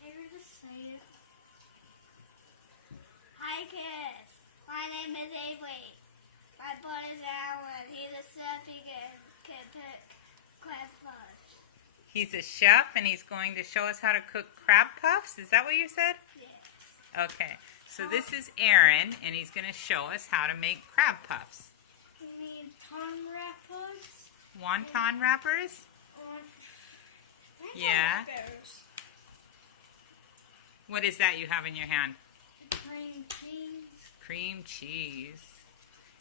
Maybe just say it. Hi kids, my name is Avery. My brother's Aeron. He's a chef. He can cook crab puffs. He's a chef and he's going to show us how to cook crab puffs. Is that what you said? Yes. Okay. So this is Aeron and he's going to show us how to make crab puffs. We need wonton wrappers. Wonton wrappers? Yeah. Wrappers. What is that you have in your hand? Cream cheese. Cream cheese.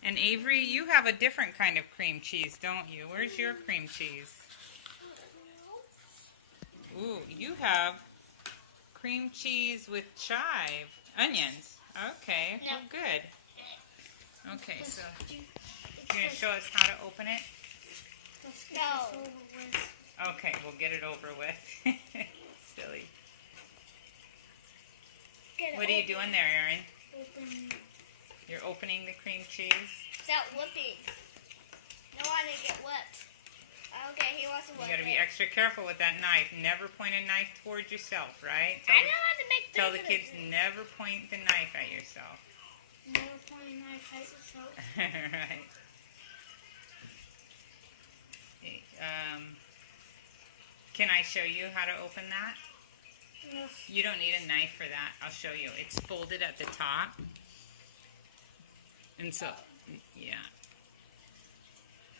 And Avery, you have a different kind of cream cheese, don't you? Where's your cream cheese? Ooh, you have cream cheese with chive. Onions. Okay, well, good. Okay, so you're going to show us how to open it? No. Okay, we'll get it over with. Silly. What are you doing there, Aeron? You're opening the cream cheese? Stop whipping. No one to get whipped. Okay, he wants to whip. You got to be extra careful with that knife. Never point a knife towards yourself, right? I know how to make Tell the kids never point the knife at yourself. Never point a knife at yourself. Right. Can I show you how to open that? Yes. You don't need a knife for that. I'll show you. It's folded at the top. And so, yeah.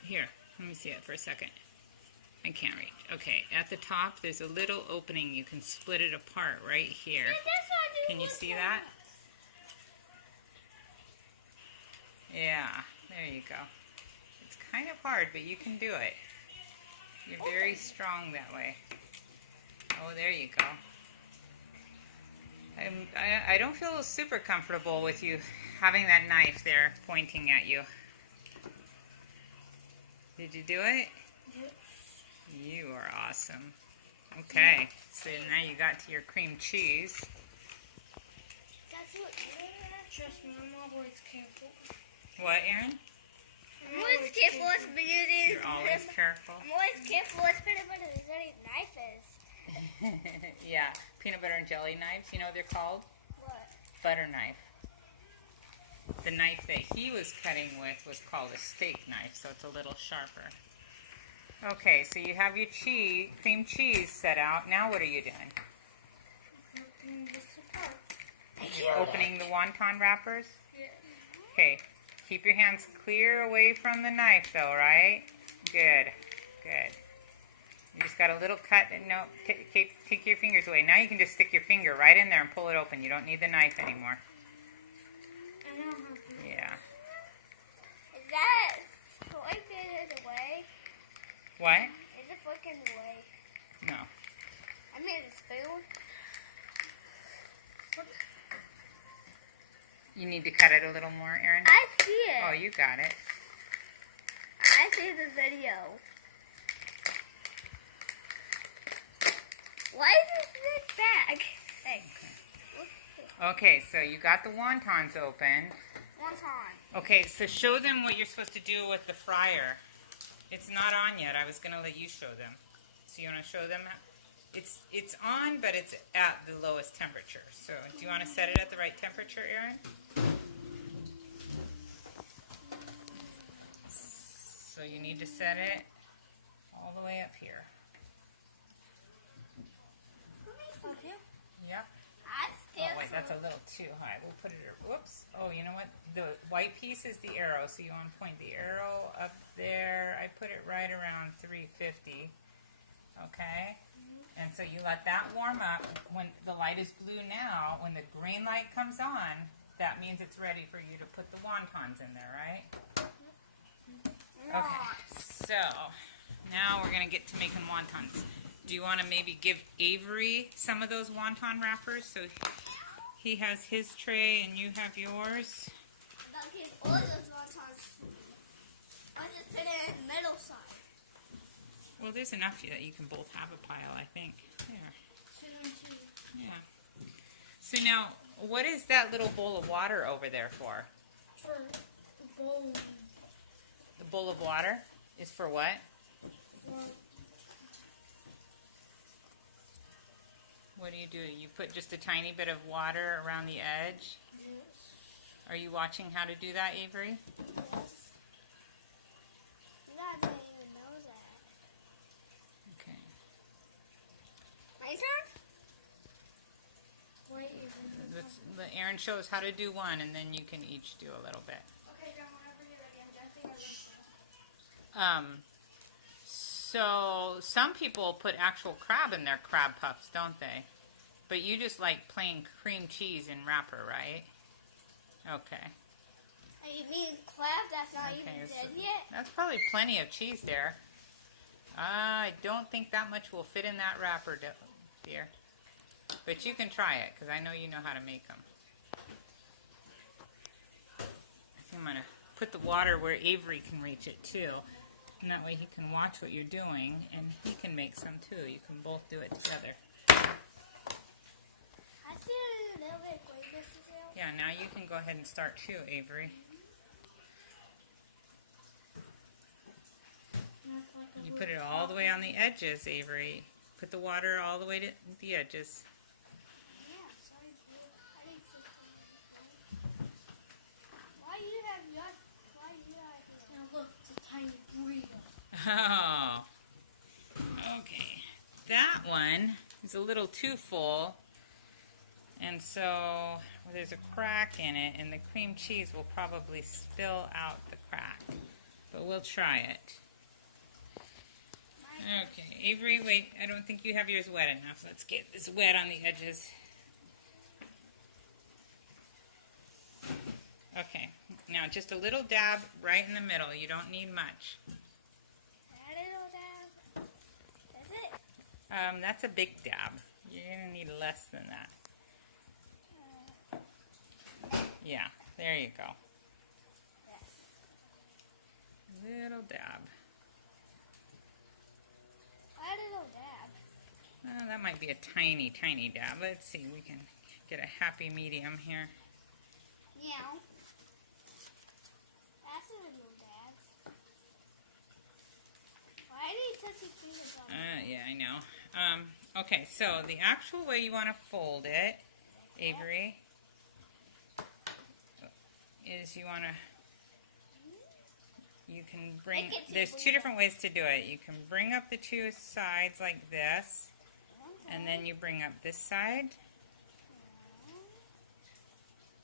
Here, let me see it for a second. I can't reach. Okay, at the top, there's a little opening. You can split it apart right here. Can you see that? Yeah, there you go. It's kind of hard, but you can do it. You're very strong that way. Oh, there you go. I don't feel super comfortable with you having that knife there pointing at you. Did you do it? Yes. You are awesome. Okay, so now you got to your cream cheese. That's what. Trust me, I'm always careful. What, Aeron? I'm always careful with using. You're always careful. I'm always careful with peanut butter and jelly knives. Yeah, peanut butter and jelly knives. You know what they're called? What? Butter knife. The knife that he was cutting with was called a steak knife, so it's a little sharper. Okay, so you have your cream cheese set out. Now what are you doing? You're opening the wonton wrappers? Yeah. Okay, keep your hands clear away from the knife though, right? Good, good. You just got a little cut, and no, take your fingers away. Now you can just stick your finger right in there and pull it open. You don't need the knife anymore. I know how to. Yeah. Is that fork in the way? What? Is the fork in the way? No. I mean the spoon. You need to cut it a little more, Aeron? I see it. Oh, you got it. I see the video. Why is this big bag? Hey. Okay, so you got the wontons open. Wonton. Okay, so show them what you're supposed to do with the fryer. It's not on yet. I was going to let you show them. So you want to show them? It's on, but it's at the lowest temperature. So do you want to set it at the right temperature, Aeron? So you need to set it all the way up here. Yep. Oh wait, that's a little too high. We'll put it, whoops. Oh, you know what? The white piece is the arrow, so you want to point the arrow up there. I put it right around 350. Okay? And so you let that warm up. When the light is blue now, when the green light comes on, that means it's ready for you to put the wontons in there, right? Okay, so now we're going to get to making wontons. Do you want to maybe give Avery some of those wonton wrappers so he has his tray and you have yours? I'll give all those wontons. I'll just put it in the middle side. Well, there's enough that you can both have a pile, I think. There. Yeah. So now, what is that little bowl of water over there for? For the bowl. The bowl of water is for what? What do? You put just a tiny bit of water around the edge? Yes. Are you watching how to do that, Avery? Yes. I didn't even know that. Okay. My turn? Wait, Let Aeron show us how to do one, and then you can each do a little bit. Okay, John, whenever you're ready, I'm just So some people put actual crab in their crab puffs, don't they? But you just like plain cream cheese and wrapper, right? Okay. And you mean crab that's not even dead yet? That's probably plenty of cheese there. I don't think that much will fit in that wrapper, dear. But you can try it, because I know you know how to make them. I think I'm going to put the water where Avery can reach it, too. And that way he can watch what you're doing, and he can make some, too. You can both do it together. I feel a little bit greater still. Yeah, now you can go ahead and start, too, Avery. You put it all the way on the edges, Avery. Put the water all the way to the edges. Oh, okay. That one is a little too full, and so there's a crack in it, and the cream cheese will probably spill out the crack, but we'll try it. Okay, Avery, wait, I don't think you have yours wet enough. Let's get this wet on the edges. Okay, now just a little dab right in the middle. You don't need much. That's a big dab. You're going to need less than that. Yeah, there you go. Little dab. A little dab. That might be a tiny, tiny dab. Let's see, we can get a happy medium here. Yeah. That's a little dab. Why do you touch your fingers on it? Yeah, I know. Okay, so the actual way you want to fold it, Avery, is you want to, you can bring, there's two different ways to do it. You can bring up the two sides like this, and then you bring up this side,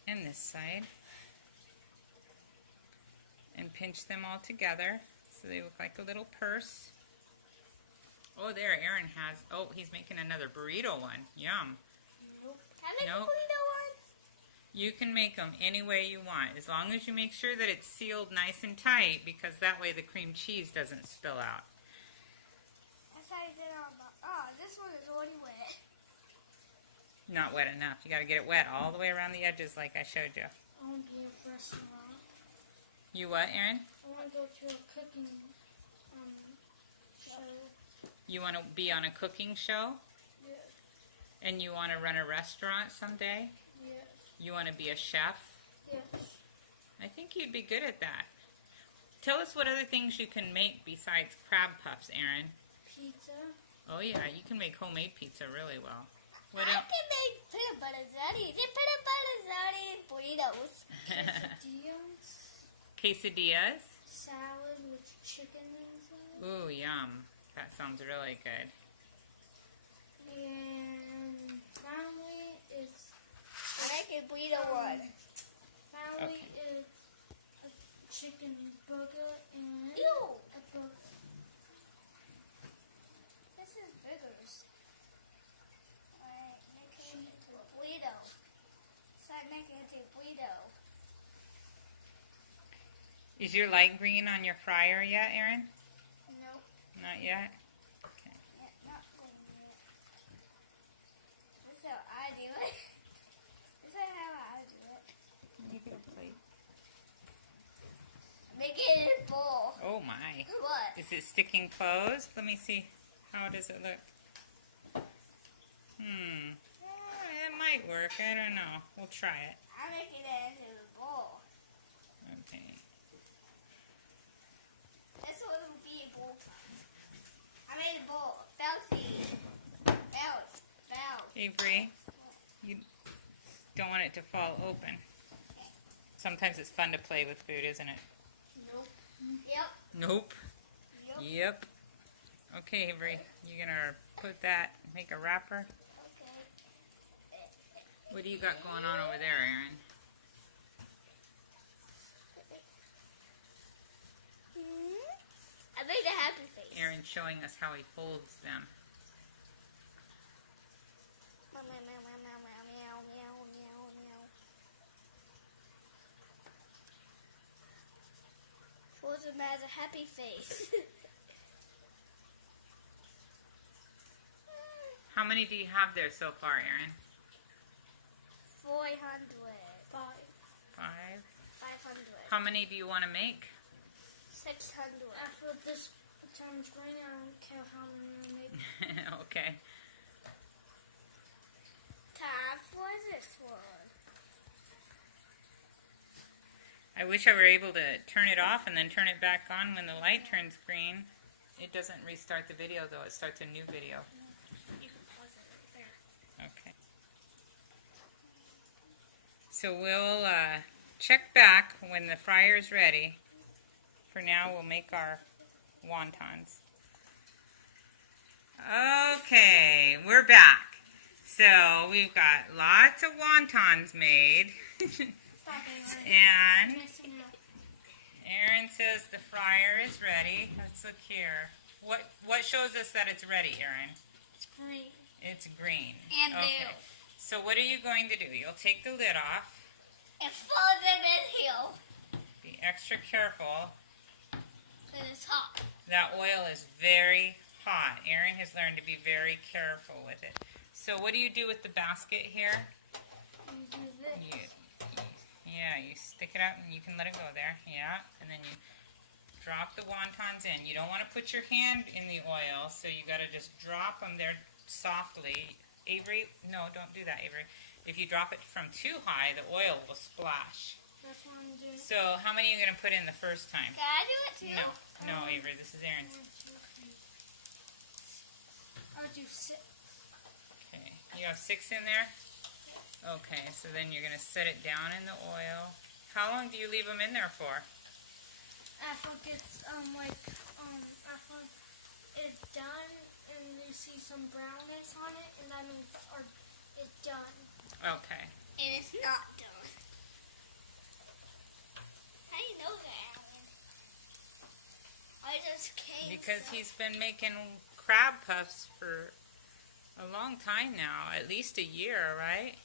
and this side, and pinch them all together so they look like a little purse. Oh, there, Aeron has, oh, he's making another burrito one. Yum. Can I make a burrito one? You can make them any way you want, as long as you make sure that it's sealed nice and tight, because that way the cream cheese doesn't spill out. That's how you did it on the, oh, this one is already wet. Not wet enough. You got to get it wet all the way around the edges like I showed you. I want to be a restaurant. You what, Aeron? I want to go to a cooking show. You want to be on a cooking show? Yes. And you want to run a restaurant someday? Yes. You want to be a chef? Yes. I think you'd be good at that. Tell us what other things you can make besides crab puffs, Aeron. Pizza. Oh yeah, you can make homemade pizza really well. What I else? can make peanut butter ziti. Peanut butter ziti and burritos. Quesadillas. Quesadillas? Salad with chicken inside. Ooh, yum. That sounds really good. And finally, it's... I like a burrito one. Finally, it's a chicken burger and a burger. This is burgers. I make it into a burrito. So I make it into a burrito. Is your light green on your fryer yet, Aeron? Nope. Not yet? Okay. Yeah, not going yet. This is how I do it. This is how I do it. Make it a plate. Make it in a bowl. Oh my. What? Is it sticking closed? Let me see. How does it look? It might work. I don't know. We'll try it. I'm making it into a bowl. Okay. This one will be a bowl. I made a bowl. Bouncy. Bounce. Bounce. Avery, you don't want it to fall open. Sometimes it's fun to play with food, isn't it? Nope. Yep. Nope. Yep. Okay, Avery, you're gonna put that, make a wrapper. Okay. What do you got going on over there, Aeron? I made a happy face. Aeron's showing us how he folds them. Folds them as a happy face. How many do you have there so far, Aeron? 400. 500. How many do you want to make? 600. After this turns green, I don't care how many I make. Okay. Time for this one. I wish I were able to turn it off and then turn it back on when the light turns green. It doesn't restart the video though, it starts a new video. You can pause it right there. Okay. So we'll check back when the fryer is ready. For now, we'll make our wontons. Okay, we're back. So we've got lots of wontons made. And Aeron says the fryer is ready. Let's look here. What shows us that it's ready, Aeron? It's green. It's green. And okay. blue. So what are you going to do? You'll take the lid off. And fold them in here. Be extra careful. Because it's hot. That oil is very hot. Aeron has learned to be very careful with it. So what do you do with the basket here? You do this. You stick it out and you can let it go there. Yeah, and then you drop the wontons in. You don't want to put your hand in the oil, so you got to just drop them there softly. Avery, no, don't do that, Avery. If you drop it from too high, the oil will splash. That's what I'm doing. So how many are you going to put in the first time? Can I do it too? No, Avery, this is Aeron's. 1, 2, 3. I'll do 6. Okay, you have 6 in there? Okay, so then you're going to set it down in the oil. How long do you leave them in there for? After it's after it's done and you see some brownness on it, and that means it's done. Okay. And it's not done. How do you know that, Alan? I just came. Because he's been making crab puffs for a long time now, at least a year, right?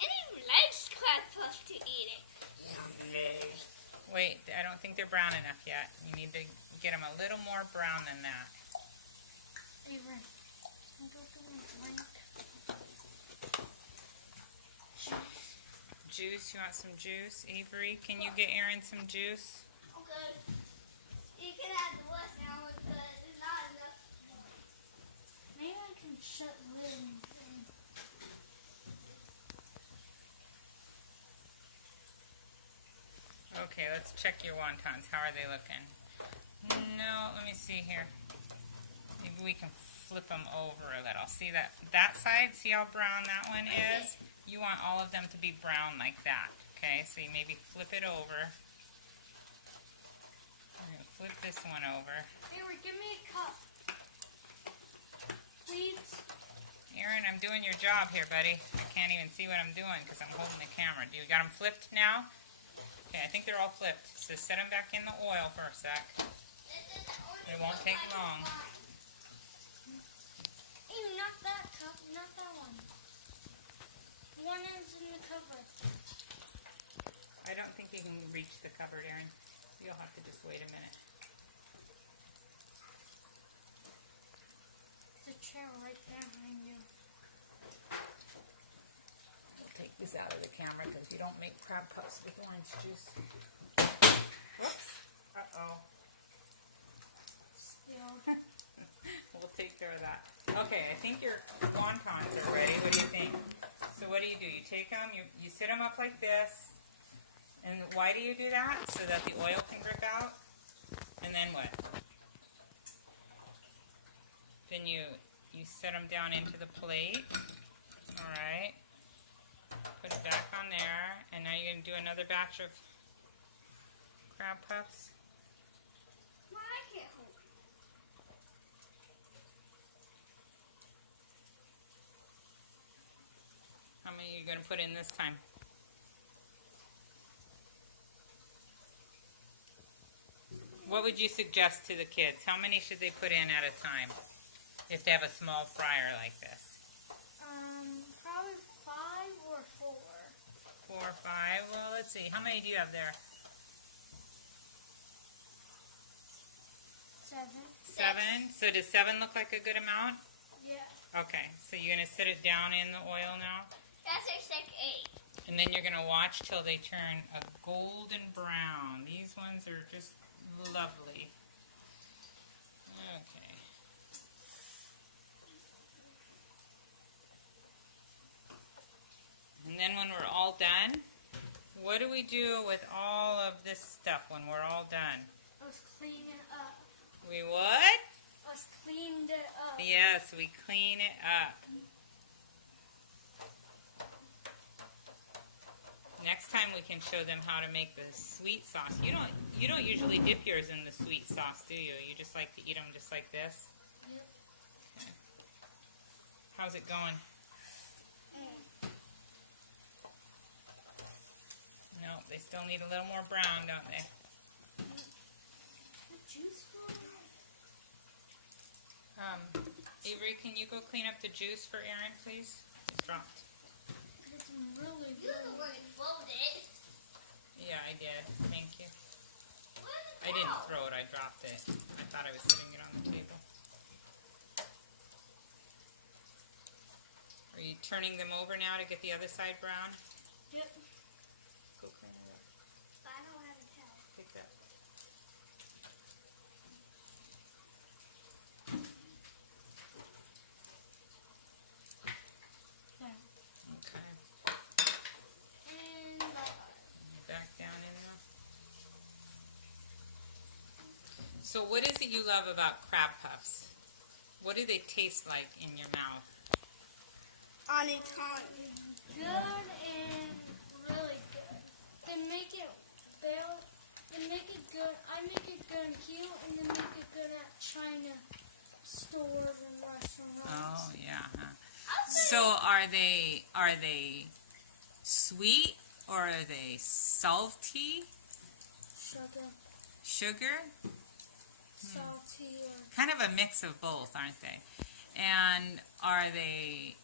And he likes crab puffs to eat it. Wait, I don't think they're brown enough yet. You need to get them a little more brown than that. Avery, go get me a drink. Juice, you want some juice? Avery, can you get Aeron some juice? Okay. You can have the rest now, but it's not enough. Maybe I can shut the lid. Okay, let's check your wontons. How are they looking? No, let me see here. Maybe we can flip them over a little. See that side? See how brown that one is? You want all of them to be brown like that. Okay, so you maybe flip it over. I'm going to flip this one over. Avery, give me a cup. Please. Aeron, I'm doing your job here, buddy. I can't even see what I'm doing because I'm holding the camera. Do you got them flipped now? Okay, I think they're all flipped. So set them back in the oil for a sec. It won't take long. Ew, not that cup, not that one. One is in the cupboard. I don't think you can reach the cupboard, Aeron. You'll have to just wait a minute. The chair right behind you. I'll take this out of the camera because you don't make crab puffs with orange juice. Whoops. Uh-oh. Still. We'll take care of that. Okay, I think your wontons are ready. What do you think? So what do? You take them, you sit them up like this. And why do you do that? So that the oil can drip out? And then what? Then you You set them down into the plate. All right. Put it back on there. And now you're going to do another batch of crab puffs. Well, I can't hold it. How many are you going to put in this time? What would you suggest to the kids? How many should they put in at a time if they have a small fryer like this? Probably 5 or 4. 4 or 5? Well, let's see. How many do you have there? 7. 7? So does 7 look like a good amount? Yeah. Okay, so you're going to set it down in the oil now? That's like 8. And then you're going to watch till they turn a golden brown. These ones are just lovely. Okay. And then when we're all done, what do we do with all of this stuff when we're all done? Let's clean it up. We what? Let's clean it up. Yes, we clean it up. Next time we can show them how to make the sweet sauce. You don't usually dip yours in the sweet sauce, do you? You just like to eat them just like this? Yep. Okay. How's it going? No, they still need a little more brown, don't they? The juice Avery, can you go clean up the juice for Aeron, please? It's dropped. It's really good. You're the one who folded it. Yeah, I did. Thank you. What is I didn't throw it, I dropped it. I thought I was sitting it on the table. Are you turning them over now to get the other side brown? Yep. Go clean it up. I don't have a towel. Take that. There. Okay. And Back down in there. So what is it you love about crab puffs? What do they taste like in your mouth? on its own. Good and really good. They make it well. They make it good. I make it good here, and they make it good at China stores and restaurants. Oh yeah. Huh? So are they sweet or are they salty? Sugar? Salty, or Kind of a mix of both, aren't they? And are they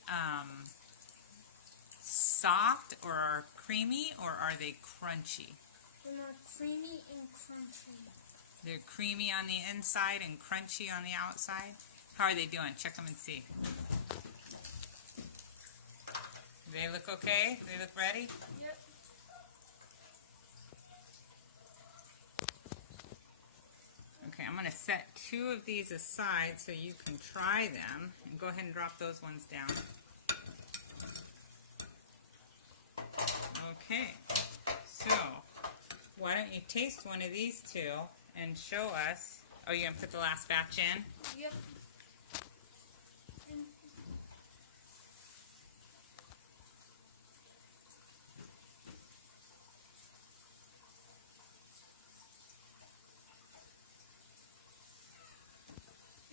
soft or creamy, or are they crunchy? they're not creamy and crunchy. They're creamy on the inside and crunchy on the outside. How are they doing? Check them and see. They look okay? They look ready? Yep. Okay, I'm going to set 2 of these aside so you can try them. And go ahead and drop those ones down. Okay, so why don't you taste one of these 2 and show us. Oh, you're going to put the last batch in? Yep.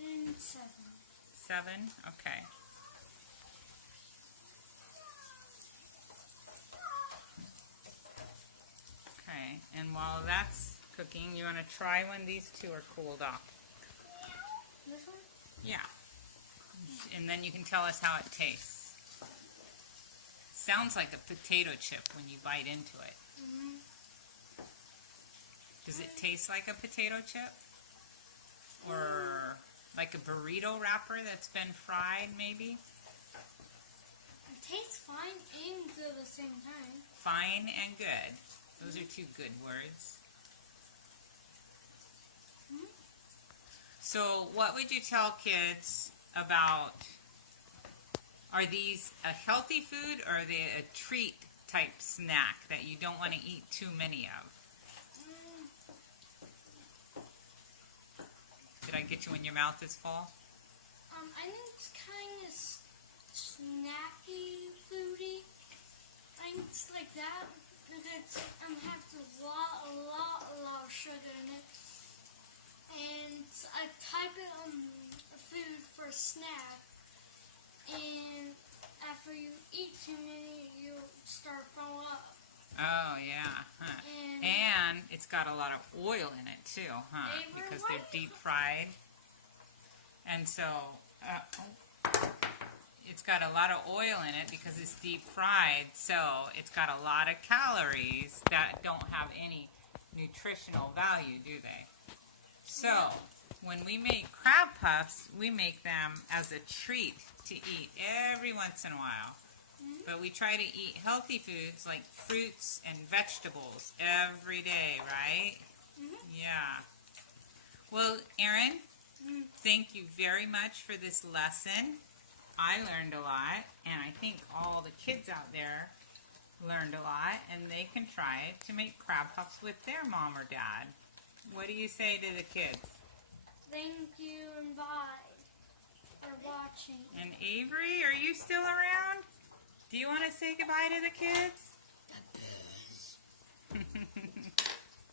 And and 7. 7? Okay. Okay, and while that's cooking, you want to try when these 2 are cooled off. This one? Yeah. And then you can tell us how it tastes. Sounds like a potato chip when you bite into it. Mm-hmm. Does it taste like a potato chip? Or like a burrito wrapper that's been fried, maybe? It tastes fine and good at the same time. Fine and good. Those are 2 good words. Hmm? So what would you tell kids about, are these a healthy food or are they a treat type snack that you don't want to eat too many of? Did I get you when your mouth is full? I think it's kind of snacky, foody. I think it's like that because has a lot of sugar in it. And I type it on food for a snack. And after you eat too many, you start throwing up. Oh, yeah. Huh. And it's got a lot of oil in it, too, huh? Because they're deep fried. And so, it's got a lot of oil in it because it's deep fried. So, it's got a lot of calories that don't have any nutritional value, do they? So, when we make crab puffs, we make them as a treat to eat every once in a while. But we try to eat healthy foods like fruits and vegetables every day, right? Yeah. Well, Aeron, thank you very much for this lesson. I learned a lot, and I think all the kids out there learned a lot, and they can try it to make crab puffs with their mom or dad. What do you say to the kids? Thank you and bye for watching. And Avery, are you still around? Do you want to say goodbye to the kids?